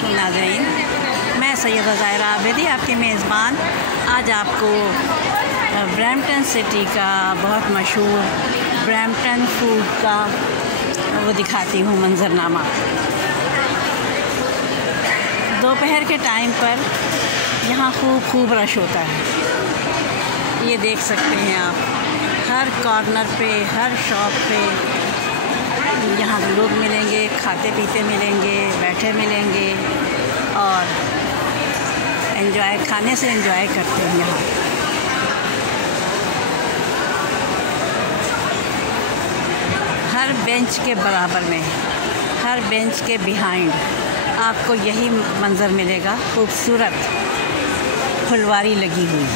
वालेकुम नाज़रीन, मैं सैयदा ज़ाहिरा आबिदी आपकी मेज़बान आज आपको ब्रैम्पटन सिटी का बहुत मशहूर ब्रैम्पटन फूड का वो दिखाती हूँ मंज़रनामा। दोपहर के टाइम पर यहाँ खूब रश होता है। ये देख सकते हैं आप, हर कॉर्नर पे, हर शॉप पे यहाँ लोग मिलेंगे, खाते पीते मिलेंगे, बैठे मिलेंगे और खाने से एंजॉय करते हैं। यहाँ हर बेंच के बराबर में, हर बेंच के बिहाइंड आपको यही मंज़र मिलेगा, खूबसूरत फुलवारी लगी हुई।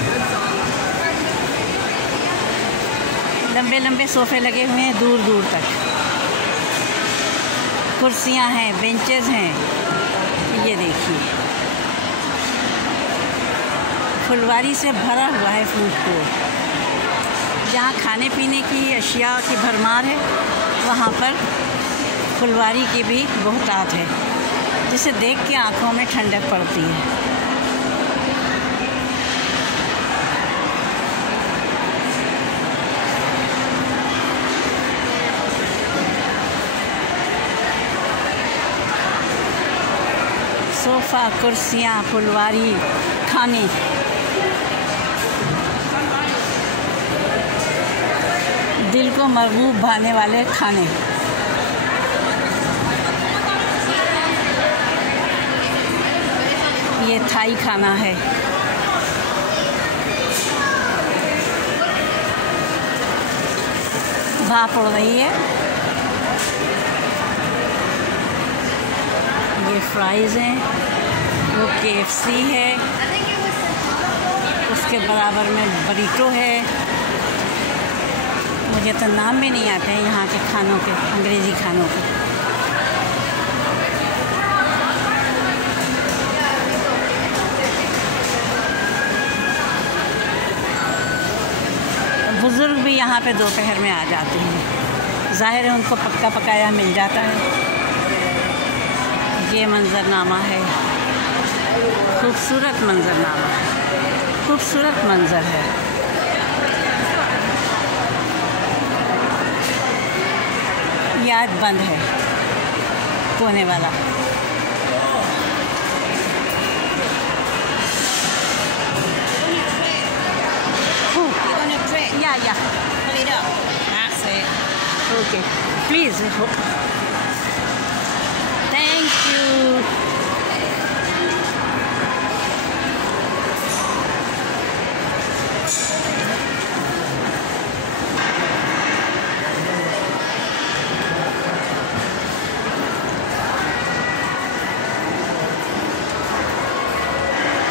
लंबे लंबे सोफ़े लगे हुए हैं दूर दूर तक, कुर्सियां हैं, बेंचेस हैं। ये देखिए, फुलवारी से भरा हुआ है फूड कोर्ट। जहाँ खाने पीने की अशिया की भरमार है, वहाँ पर फुलवारी की भी बहुतात है, जिसे देख के आँखों में ठंडक पड़ती है। सोफ़ा, कुर्सियाँ, फुलवारी, खाने, दिल को मरगूब भाने वाले खाने। ये थाई खाना है। भाप उड़ रही है। ये फ्राइज़ हैं, वो KFC है, उसके बराबर में बरीटो है। मुझे तो नाम भी नहीं आते हैं यहाँ के खानों के, अंग्रेज़ी खानों के। बुज़ुर्ग भी यहाँ पे दोपहर में आ जाते हैं, ज़ाहिर है उनको पक्का पकाया मिल जाता है। ये मंज़रनामा है, खूबसूरत मंज़रनामा, खूबसूरत मंज़र है। ये आज बंद है, कोने वाला। या ओके, प्लीज़, थैंक यू।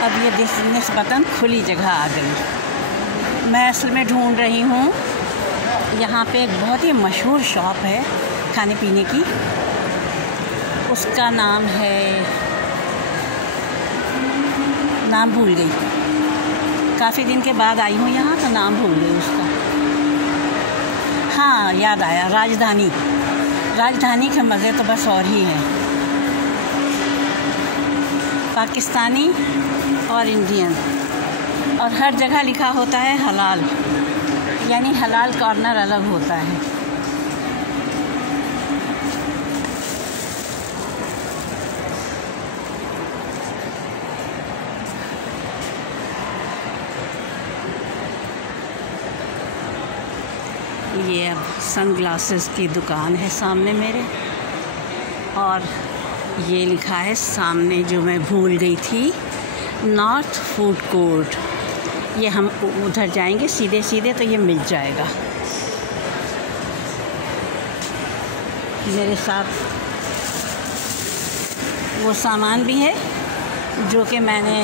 अब ये निस्बतन खुली जगह आ गई। मैं असल में ढूंढ रही हूँ, यहाँ पे एक बहुत ही मशहूर शॉप है खाने पीने की। उसका नाम है, नाम भूल गई, काफ़ी दिन के बाद आई हूँ यहाँ तो नाम भूल गई उसका। हाँ, याद आया, राजधानी। राजधानी के मज़े तो बस और ही हैं। पाकिस्तानी और इंडियन, और हर जगह लिखा होता है हलाल, यानी हलाल कॉर्नर अलग होता है। ये अब सनग्लासेस की दुकान है सामने मेरे, और ये लिखा है सामने, जो मैं भूल गई थी, नॉर्थ फूड कोर्ट। ये हम उधर जाएंगे सीधे सीधे तो ये मिल जाएगा। मेरे साथ वो सामान भी है जो कि मैंने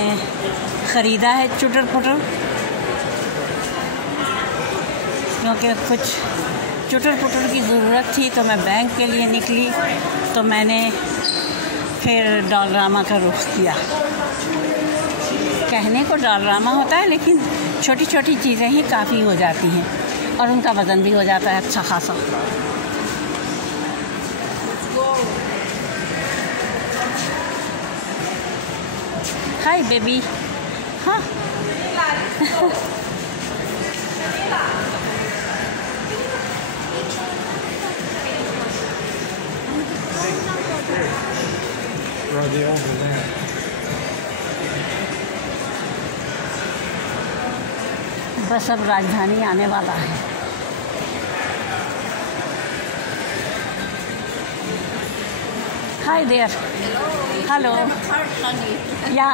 ख़रीदा है चुटर पुटर, क्योंकि कुछ चुटर पुटर की ज़रूरत थी तो मैं बैंक के लिए निकली, तो मैंने फिर डॉलरामा का रुख किया। कहने को डॉलरामा होता है, लेकिन छोटी छोटी चीज़ें ही काफ़ी हो जाती हैं और उनका वज़न भी हो जाता है अच्छा खासा। Hi baby. हाँ बस अब राजधानी आने वाला है। Hi there. हेलो। या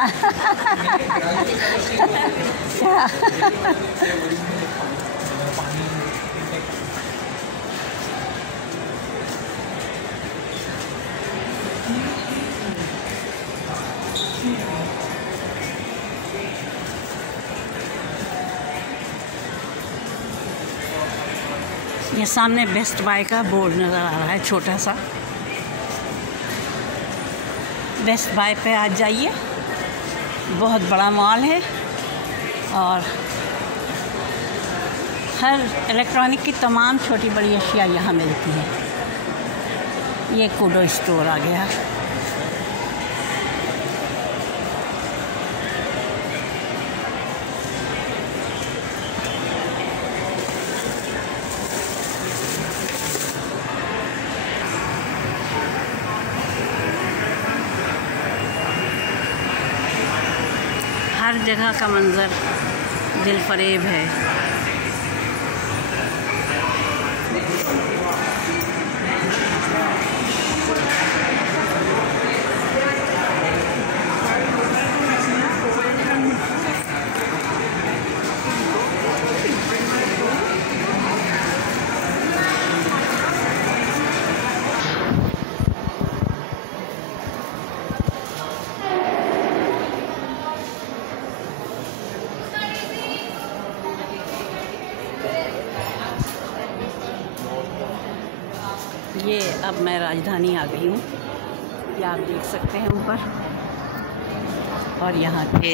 ये सामने बेस्ट बाय का बोर्ड नज़र आ रहा है, छोटा सा। बेस्ट बाय पे आज जाइए, बहुत बड़ा मॉल है और हर इलेक्ट्रॉनिक की तमाम छोटी बड़ी अशिया यहाँ मिलती है। ये कूडो स्टोर आ गया। हर जगह का मंज़र दिल फरेब है। ये अब मैं राजधानी आ गई हूँ, ये आप देख सकते हैं ऊपर। और यहाँ के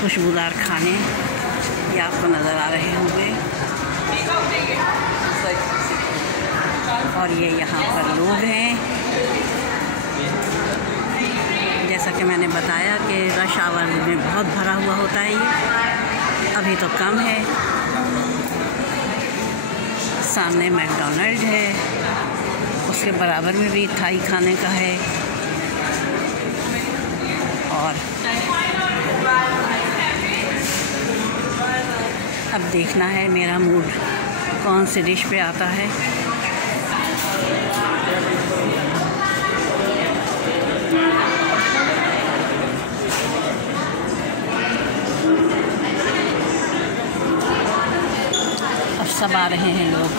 खुशबूदार खाने ये आपको नज़र आ रहे होंगे। और ये यहाँ पर लोग हैं। जैसा कि मैंने बताया कि रश आवर में बहुत भरा हुआ होता है, ये अभी तो कम है। सामने मैकडॉनल्ड है, उसके बराबर में भी थाई खाने का है। और अब देखना है मेरा मूड कौन सी डिश पे आता है। अब सब आ रहे हैं लोग।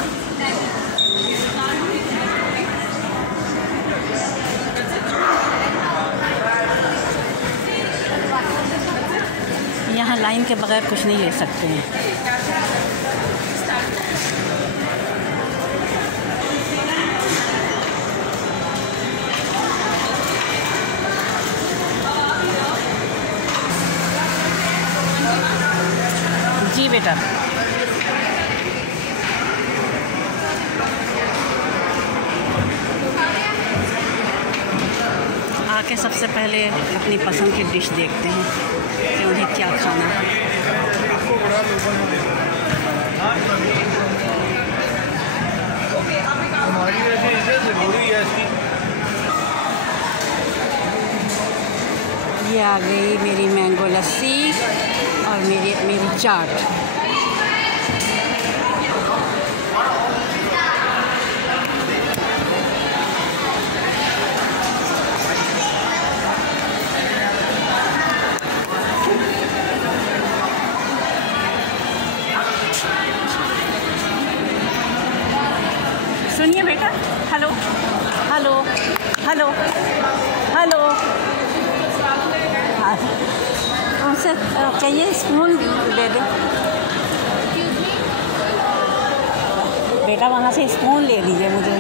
यहाँ लाइन के बगैर कुछ नहीं ले सकते हैं। जी बेटा। आके सबसे पहले अपनी पसंद की डिश देखते हैं कि उन्हें क्या खाना है। ये आ गई मेरी मैंगो लस्सी और मेरी चाट। सुनिए बेटा। Hello hello hello hello. उनसे कहिए स्पून दे दे बेटा, वहाँ से स्पून ले लीजिए मुझे।